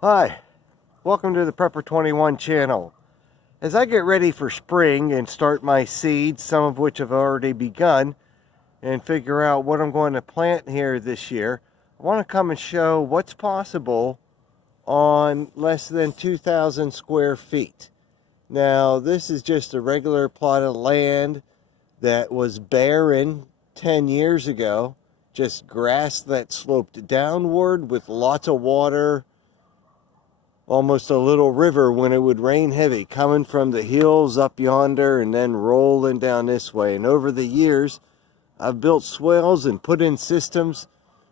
Hi, welcome to the Prepper 21 channel. As I get ready for spring and start my seeds, some of which have already begun, and figure out what I'm going to plant here this year, I want to come and show what's possible on less than 2,000 square feet. Now, this is just a regular plot of land that was barren 10 years ago, just grass that sloped downward with lots of water, almost a little river when it would rain heavy, coming from the hills up yonder and then rolling down this way. And over the years, I've built swales and put in systems.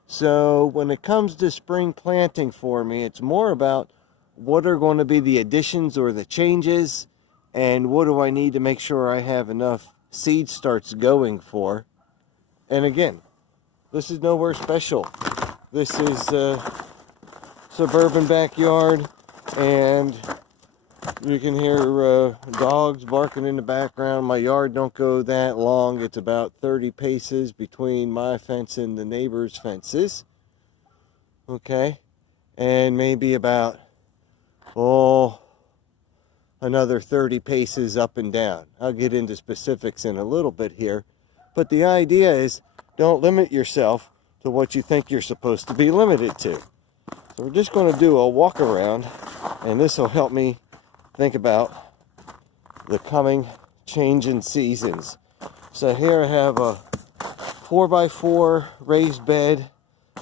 So when it comes to spring planting for me, it's more about what are going to be the additions or the changes, and what do I need to make sure I have enough seed starts going for. And again, this is nowhere special. This is a suburban backyard, and you can hear dogs barking in the background. My yard don't go that long. It's about 30 paces between my fence and the neighbor's fences. Okay, and maybe about another 30 paces up and down. I'll get into specifics in a little bit here, but the idea is don't limit yourself to what you think you're supposed to be limited to. So we're just going to do a walk around, and this will help me think about the coming change in seasons. So here I have a 4x4 raised bed,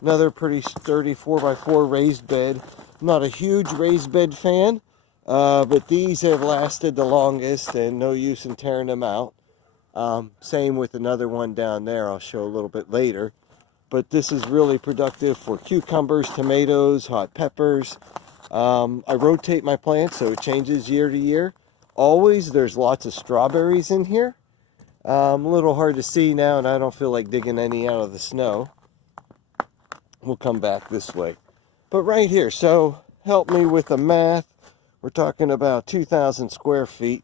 another pretty sturdy 4x4 raised bed. I'm not a huge raised bed fan, but these have lasted the longest and no use in tearing them out. Same with another one down there I'll show a little bit later. But this is really productive for cucumbers, tomatoes, hot peppers. I rotate my plants so it changes year to year. Always there's lots of strawberries in here. A little hard to see now, and I don't feel like digging any out of the snow. We'll come back this way. But right here, so help me with the math. We're talking about 2,000 square feet.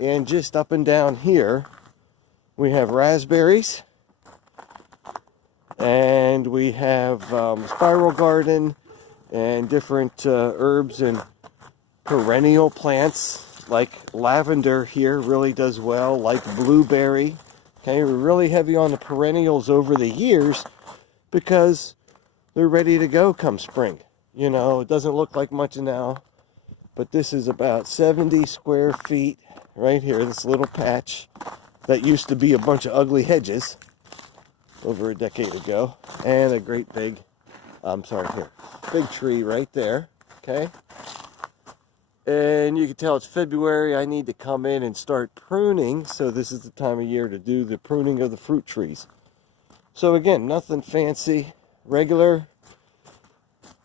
And just up and down here, we have raspberries. And we have spiral garden and different herbs and perennial plants, like lavender here really does well, like blueberry. Okay, we're really heavy on the perennials over the years because they're ready to go come spring. You know, it doesn't look like much now, but this is about 70 square feet right here, this little patch that used to be a bunch of ugly hedges over a decade ago, and a great big, big tree right there, okay? And you can tell it's February. I need to come in and start pruning, so this is the time of year to do the pruning of the fruit trees. So again, nothing fancy, regular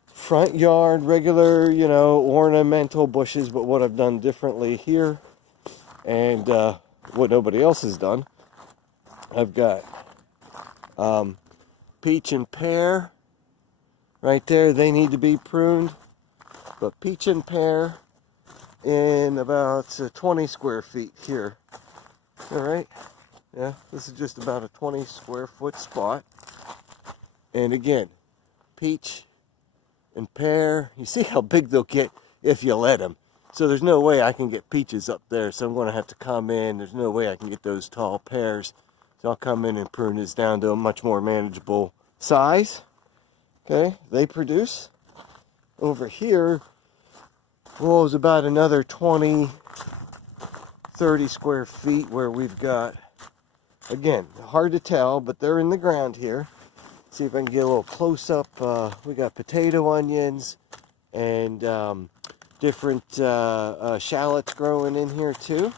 front yard, regular, ornamental bushes, but what I've done differently here, and what nobody else has done, I've got peach and pear right there. They need to be pruned, but peach and pear in about 20 square feet here. All right, yeah, this is just about a 20 square foot spot. And again, peach and pear, you see how big they'll get if you let them. So there's no way I can get peaches up there, so I'm going to have to come in. There's no way I can get those tall pears. So I'll come in and prune this down to a much more manageable size. Okay, they produce. Over here, is about another 20, 30 square feet where we've got, again, hard to tell, but they're in the ground here. See if I can get a little close up. We got potato onions and different shallots growing in here too.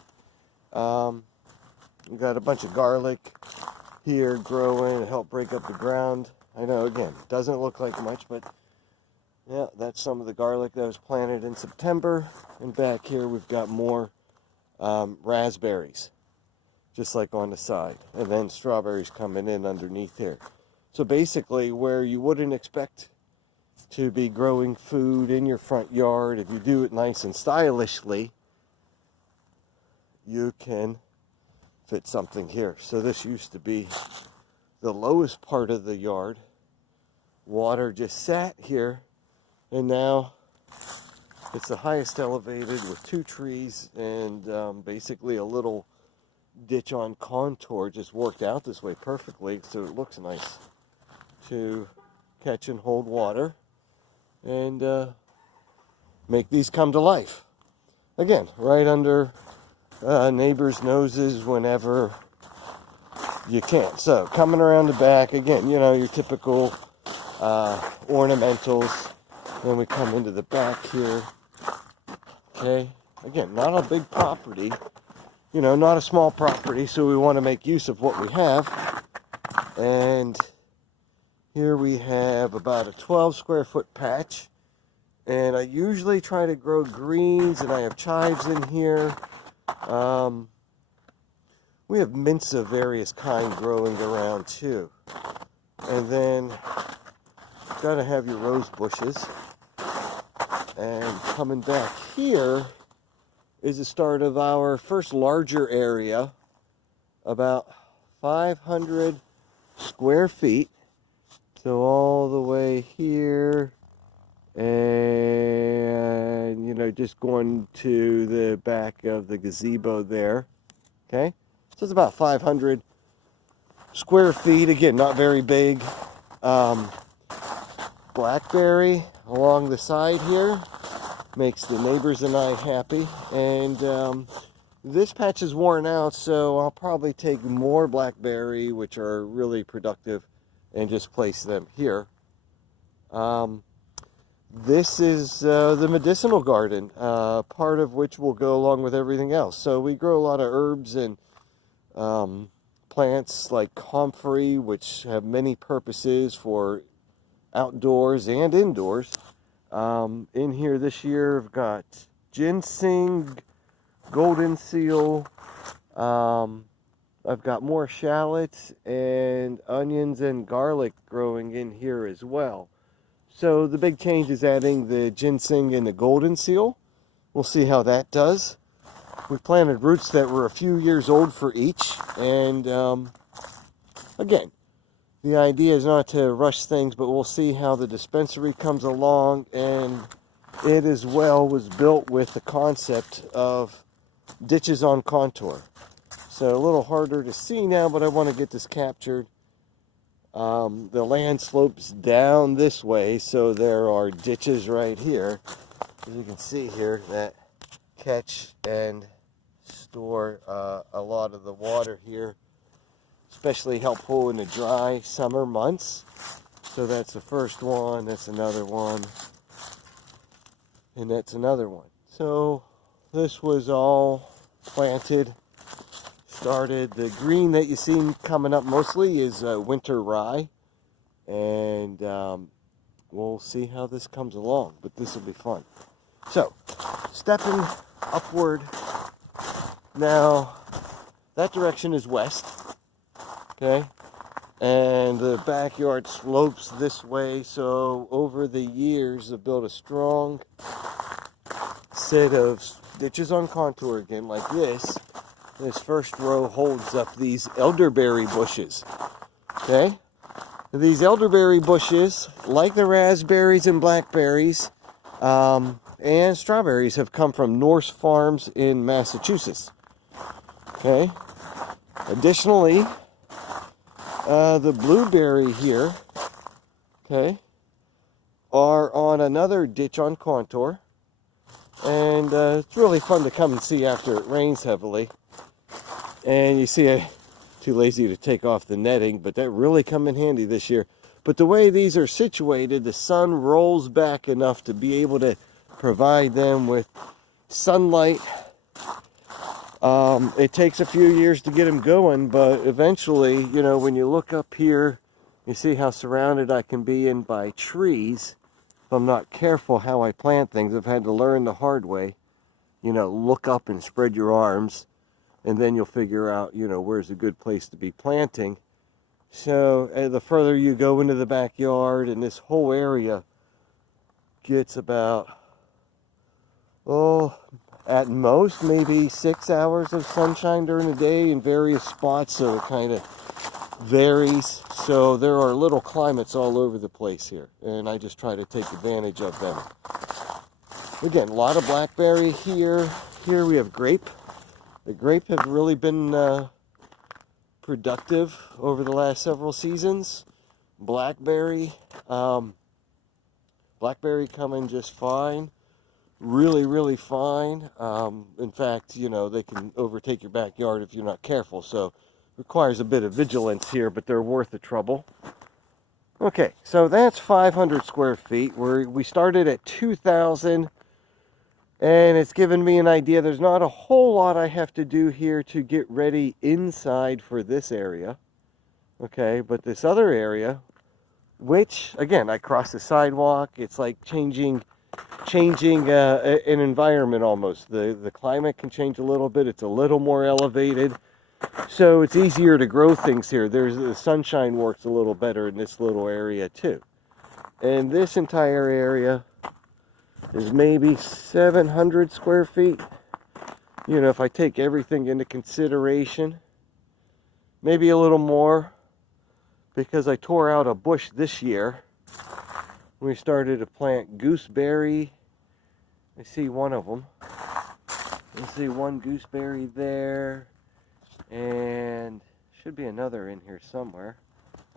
We got a bunch of garlic here growing to help break up the ground. I know, again, it doesn't look like much, but yeah, that's some of the garlic that was planted in September. And back here we've got more raspberries, just like on the side. And then strawberries coming in underneath here. So basically, where you wouldn't expect to be growing food in your front yard, if you do it nice and stylishly, you can fit something here. So this used to be the lowest part of the yard. Water just sat here, and now It's the highest elevated with 2 trees and basically a little ditch on contour. Just worked out this way perfectly, so it looks nice to catch and hold water and make these come to life. Again, right under neighbors' noses whenever you can. So coming around the back, again, you know, your typical ornamentals. Then we come into the back here. Okay, again, not a big property, you know, not a small property, so we want to make use of what we have. And here we have about a 12 square foot patch. And I usually try to grow greens, and I have chives in here. We have mints of various kind growing around too. And then got to have your rose bushes. And coming back here is the start of our first larger area, about 500 square feet. So all the way here, and you know, just going to the back of the gazebo there. Okay, so it's about 500 square feet. Again, not very big. Blackberry along the side here makes the neighbors and I happy. And this patch is worn out, so I'll probably take more blackberry, which are really productive, and just place them here. This is the medicinal garden, part of which will go along with everything else. So we grow a lot of herbs and plants like comfrey, which have many purposes for outdoors and indoors. In here this year, I've got ginseng, golden seal. I've got more shallots and onions and garlic growing in here as well. So the big change is adding the ginseng and the golden seal. We'll see how that does. We planted roots that were a few years old for each. And again, the idea is not to rush things, but we'll see how the dispensary comes along. And it as well was built with the concept of ditches on contour. So a little harder to see now, but I want to get this captured. The land slopes down this way, so there are ditches right here, as you can see here, that catch and store a lot of the water here, especially helpful in the dry summer months. So that's the first one, that's another one, and that's another one. So this was all planted, started. The green that you see coming up mostly is winter rye, and we'll see how this comes along, but this will be fun. So stepping upward now, that direction is west, okay, and the backyard slopes this way. So over the years I've built a strong set of ditches on contour, again like this. This first row holds up these elderberry bushes, okay? These elderberry bushes, like the raspberries and blackberries and strawberries, have come from Norse farms in Massachusetts, okay? Additionally, the blueberry here, okay, are on another ditch on contour, and it's really fun to come and see after it rains heavily. And you see, I'm too lazy to take off the netting, but that really come in handy this year. But the way these are situated, the sun rolls back enough to be able to provide them with sunlight. It takes a few years to get them going, but eventually, you know, when you look up here, you see how surrounded I can be in by trees. If I'm not careful how I plant things, I've had to learn the hard way. You know, look up and spread your arms, and then you'll figure out, you know, where's a good place to be planting. So the further you go into the backyard, and this whole area gets about, at most maybe 6 hours of sunshine during the day in various spots, so it kind of varies. So there are little climates all over the place here, and I just try to take advantage of them. Again, a lot of blackberry here. Here we have grape. The grape have really been productive over the last several seasons. Blackberry, blackberry coming just fine. Really, really fine. In fact, you know, they can overtake your backyard if you're not careful. So requires a bit of vigilance here, but they're worth the trouble. Okay, so that's 500 square feet. We started at 2,000, and it's given me an idea. There's not a whole lot I have to do here to get ready inside for this area. Okay, but this other area, which, again, I crossed the sidewalk. It's like changing an environment almost. The climate can change a little bit. It's a little more elevated. So it's easier to grow things here. The sunshine works a little better in this little area too. And this entire area is maybe 700 square feet. You know, if I take everything into consideration, maybe a little more, because I tore out a bush this year. We started to plant gooseberry. I see one of them. I see one gooseberry there. And should be another in here somewhere.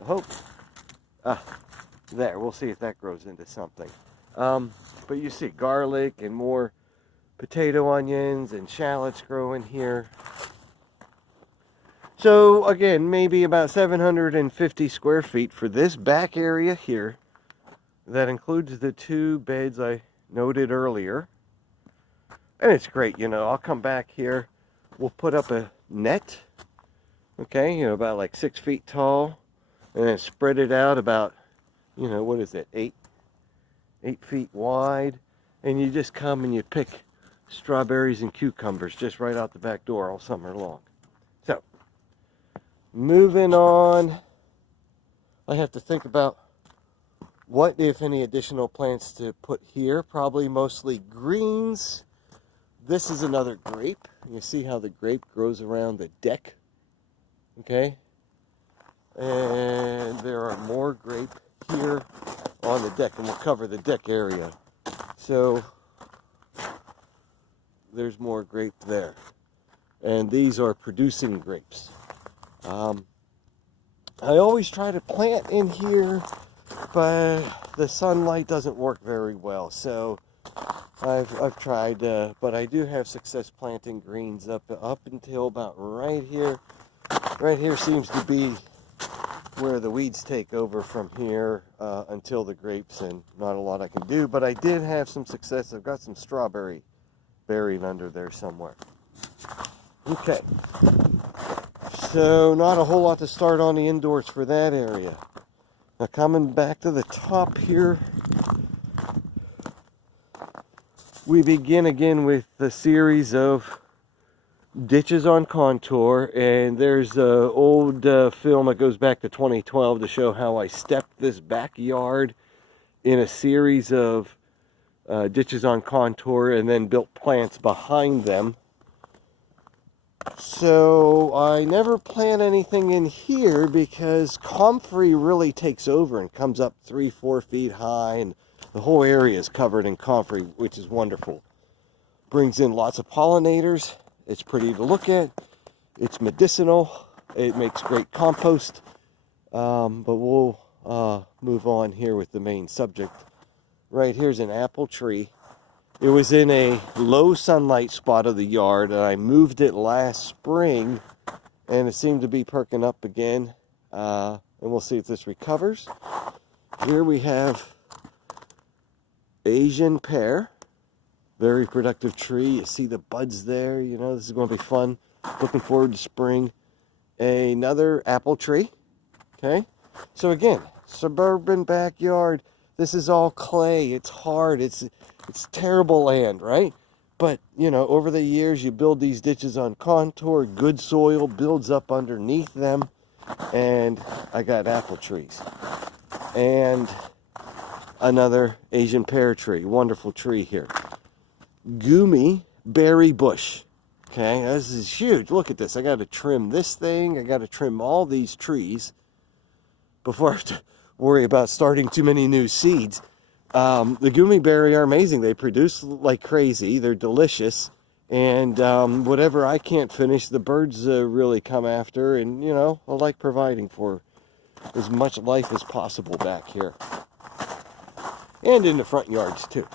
I hope. There. We'll see if that grows into something. But you see garlic and more potato onions and shallots growing here. So again, maybe about 750 square feet for this back area here. That includes the 2 beds I noted earlier. And it's great, you know, I'll come back here. We'll put up a net, okay, you know, about like 6 feet tall, and then spread it out about, you know, what is it, 8 feet wide, and you just come and you pick strawberries and cucumbers just right out the back door all summer long. So, moving on, I have to think about what, if any, additional plants to put here. Probably mostly greens. This is another grape. You see how the grape grows around the deck? Okay? And there are more grape here on the deck, and we'll cover the deck area. So, there's more grape there. And these are producing grapes. I always try to plant in here, but the sunlight doesn't work very well. So, I've tried, but I do have success planting greens up until about right here. Right here seems to be where the weeds take over from here until the grapes, and not a lot I can do. But I did have some success. I've got some strawberry buried under there somewhere. Okay. So not a whole lot to start on the indoors for that area. Now coming back to the top here, we begin again with the series of ditches on contour, and there's an old film that goes back to 2012 to show how I stepped this backyard in a series of ditches on contour and then built plants behind them. So I never plant anything in here because comfrey really takes over and comes up 3-4 feet high, and the whole area is covered in comfrey, which is wonderful. Brings in lots of pollinators. It's pretty to look at. It's medicinal. It makes great compost. But we'll move on here with the main subject. Right here's an apple tree. It was in a low sunlight spot of the yard, and I moved it last spring, and it seemed to be perking up again. And we'll see if this recovers. Here we have Asian pear. Very productive tree. You see the buds there. You know, this is going to be fun. Looking forward to spring. Another apple tree. Okay. So again, suburban backyard. This is all clay. It's hard. It's terrible land, right? But, you know, over the years, you build these ditches on contour. Good soil builds up underneath them. And I got apple trees. And another Asian pear tree. Wonderful tree here. Gumi berry bush. Okay, this is huge. Look at this. I got to trim this thing. I got to trim all these trees before I have to worry about starting too many new seeds. The gummy berry are amazing. They produce like crazy. They're delicious. And whatever I can't finish, the birds really come after. And, you know, I like providing for as much life as possible back here. And in the front yards, too.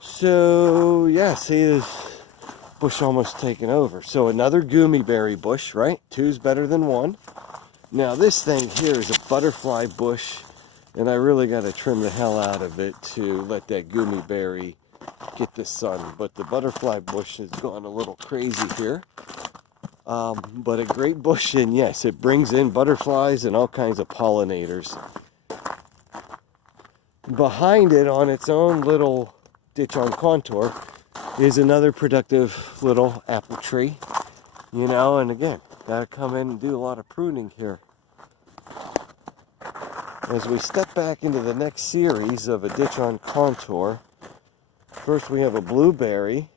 So, yeah, see this bush almost taken over. So another gummy berry bush, right? Two's better than one. Now, this thing here is a butterfly bush. And I really got to trim the hell out of it to let that gummy berry get the sun. But the butterfly bush has gone a little crazy here. But a great bush, and yes, it brings in butterflies and all kinds of pollinators. Behind it, on its own little ditch on contour, is another productive little apple tree. You know, and again, got to come in and do a lot of pruning here. As we step back into the next series of a ditch on contour, first we have a blueberry,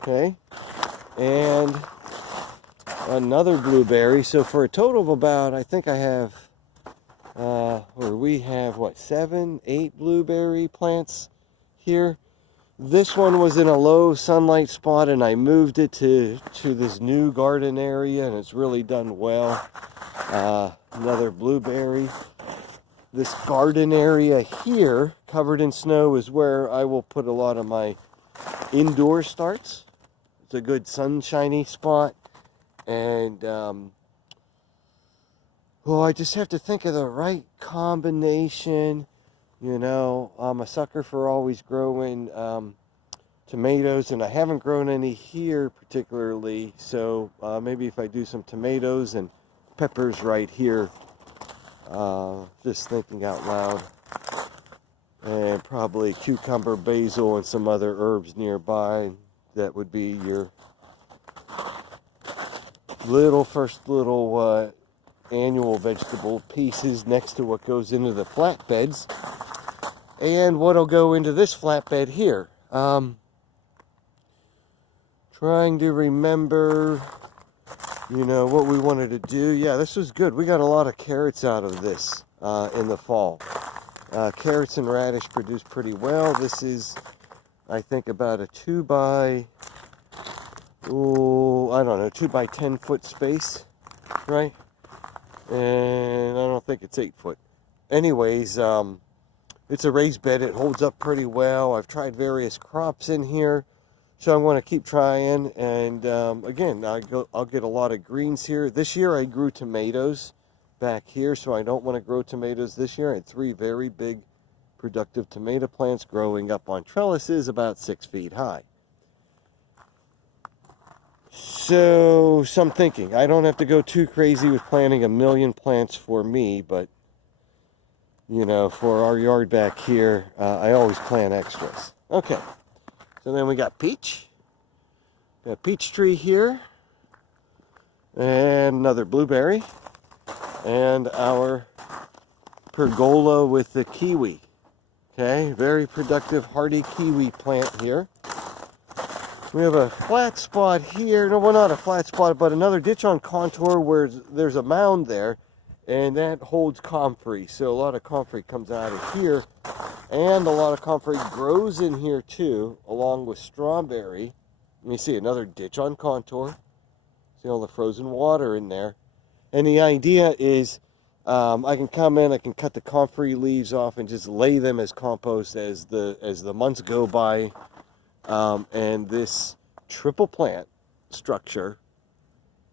okay, and another blueberry. So for a total of about, I think I have, or we have, what, 7, 8 blueberry plants here. This one was in a low sunlight spot, and I moved it to this new garden area, and it's really done well. Another blueberry. This garden area here, covered in snow, is where I will put a lot of my indoor starts. It's a good sunshiny spot. And, well, I just have to think of the right combination. You know, I'm a sucker for always growing tomatoes, and I haven't grown any here particularly. So maybe if I do some tomatoes and peppers right here, just thinking out loud, and probably cucumber, basil, and some other herbs nearby. That would be your first little annual vegetable pieces next to what goes into the flatbeds, and what'll go into this flatbed here. Trying to remember, you know, what we wanted to do. Yeah, this was good. We got a lot of carrots out of this in the fall. Carrots and radish produce pretty well. This is, I think, about a 2 by 10 foot space, right? And I don't think it's 8 foot. Anyways, it's a raised bed. It holds up pretty well. I've tried various crops in here, so I'm going to keep trying. And again, I'll get a lot of greens here. This year I grew tomatoes back here, so I don't want to grow tomatoes this year. I had 3 very big productive tomato plants growing up on trellises about 6 feet high. So some thinking. I don't have to go too crazy with planting 1,000,000 plants for me, but you know, for our yard back here, I always plant extras. Okay, so then we got peach. Got a peach tree here, and another blueberry, and our pergola with the kiwi. Okay, very productive, hardy kiwi plant here. We have a flat spot here. No, well, not a flat spot, but another ditch on contour where there's a mound there, and that holds comfrey. So a lot of comfrey comes out of here, and a lot of comfrey grows in here too, along with strawberry. Let me see, another ditch on contour. See all the frozen water in there. And the idea is I can come in, I can cut the comfrey leaves off and just lay them as compost as the months go by. And this triple plant structure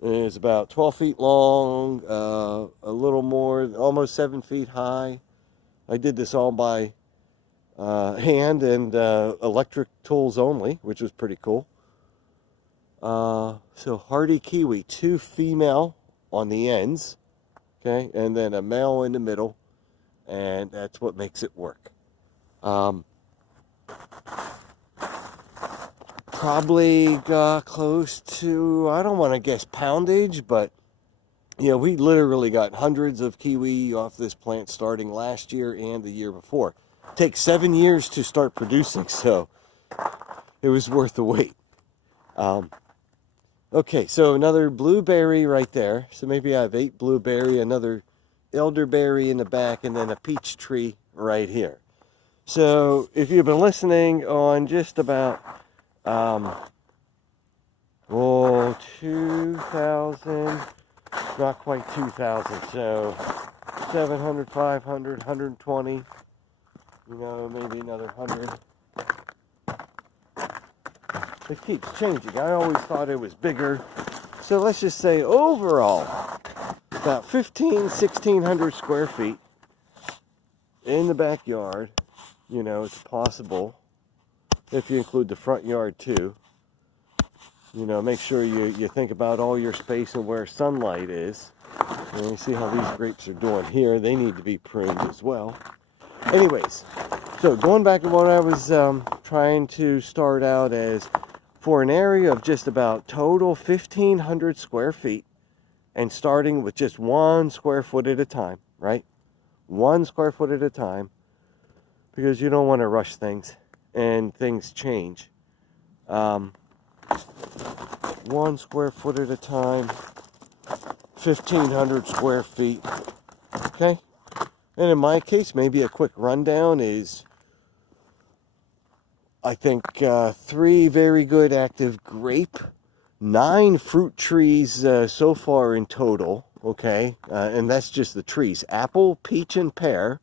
is about 12 feet long, a little more, almost 7 feet high. I did this all by hand and electric tools only, which was pretty cool. So hardy kiwi, 2 female on the ends, okay, and then a male in the middle, and that's what makes it work. Probably got close to, I don't want to guess poundage, but yeah, we literally got hundreds of kiwi off this plant starting last year and the year before. It takes 7 years to start producing, so it was worth the wait. Okay, so another blueberry right there. So maybe I have 8 blueberry, another elderberry in the back, and then a peach tree right here. So if you've been listening on just about 2,000, not quite 2,000, so 700, 500, 120, you know, maybe another 100. It keeps changing. I always thought it was bigger. So let's just say overall, about 1,600 square feet in the backyard. You know, it's possible if you include the front yard too. You know, make sure you think about all your space and where sunlight is. And you see how these grapes are doing here. They need to be pruned as well. Anyways, so going back to what I was trying to start out as, for an area of just about total 1,500 square feet, and starting with just 1 square foot at a time, right? 1 square foot at a time, because you don't want to rush things and things change. 1 square foot at a time, 1,500 square feet, okay? And in my case, maybe a quick rundown is, I think 3 very good active grape, 9 fruit trees so far in total, okay? And that's just the trees. Apple, peach, and pear,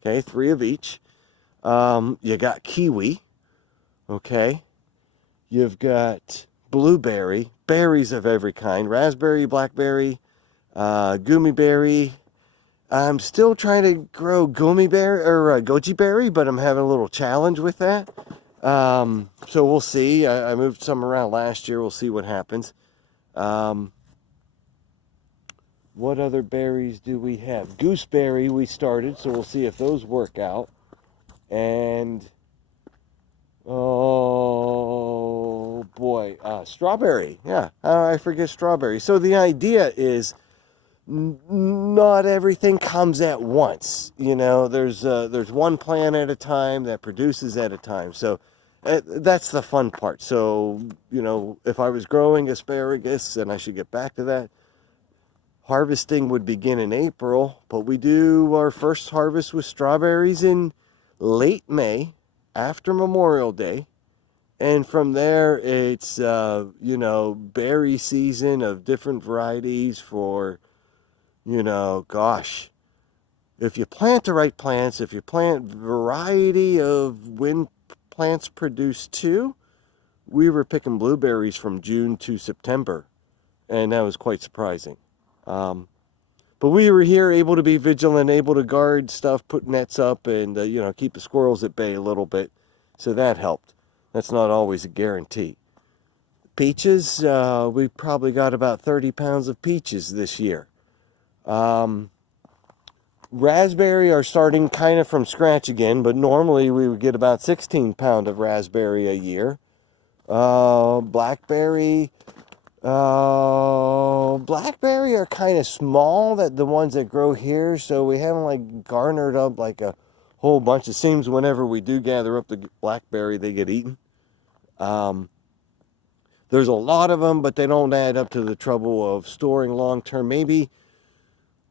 okay? 3 of each. You got kiwi, okay? You've got blueberry, berries of every kind, raspberry, blackberry, gummy berry. I'm still trying to grow goji berry, but I'm having a little challenge with that. So we'll see. I moved some around last year. We'll see what happens. What other berries do we have? Gooseberry we started, so we'll see if those work out. And oh boy, strawberry. Yeah, I forget strawberry. So the idea is not everything comes at once. You know, there's one plant at a time that produces at a time. So that's the fun part. So, you know, if I was growing asparagus, and I should get back to that, harvesting would begin in April, but we do our first harvest with strawberries in late May, after Memorial Day. And from there, it's, you know, berry season of different varieties for, you know, gosh, if you plant the right plants, if you plant variety of when plants produce too, we were picking blueberries from June to September, and that was quite surprising. But we were here able to be vigilant, able to guard stuff, put nets up, and, you know, keep the squirrels at bay a little bit. So that helped. That's not always a guarantee. Peaches, we probably got about 30 pounds of peaches this year. Raspberry are starting kind of from scratch again, but normally we would get about 16 pounds of raspberry a year. Blackberry are kind of small, that the ones that grow here, so we haven't like garnered up like a whole bunch. It seems whenever we do gather up the blackberry, they get eaten. There's a lot of them, but they don't add up to the trouble of storing long term. Maybe,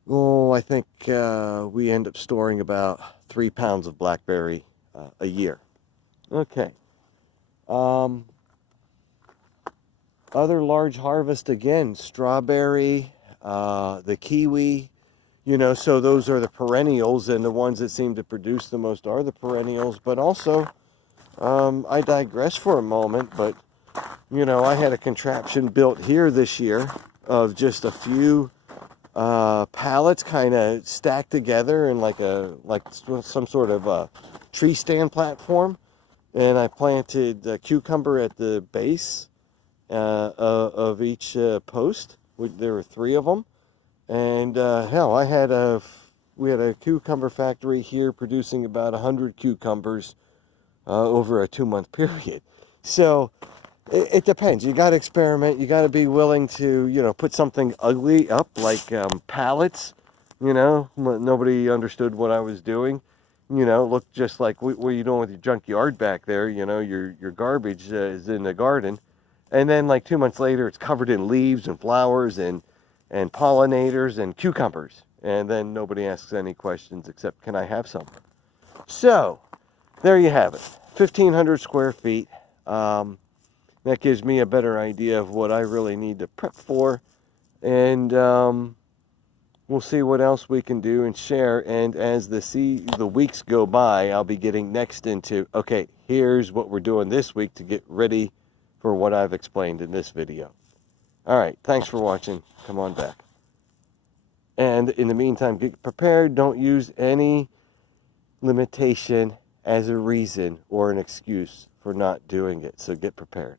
I think we end up storing about 3 pounds of blackberry a year. Okay. Other large harvest, again, strawberry, the kiwi, you know, so those are the perennials, and the ones that seem to produce the most are the perennials. But also, I digress for a moment, but, you know, I had a contraption built here this year of just a few pallets kind of stacked together in like some sort of a tree stand platform, and I planted a cucumber at the base of each post. There were 3 of them, and hell, we had a cucumber factory here producing about 100 cucumbers over a 2-month period. So it depends. You got to experiment. You got to be willing to, you know, put something ugly up like pallets. You know, nobody understood what I was doing. You know, looked just like what are you doing with your junkyard back there? You know, your garbage is in the garden. And then like 2 months later, it's covered in leaves and flowers and pollinators and cucumbers. And then nobody asks any questions except, can I have some? So, there you have it. 1,500 square feet. That gives me a better idea of what I really need to prep for. And we'll see what else we can do and share. And as the weeks go by, I'll be getting next into, okay, here's what we're doing this week to get ready for what I've explained in this video. All right, thanks for watching. Come on back. And in the meantime, get prepared. Don't use any limitation as a reason or an excuse for not doing it. So get prepared.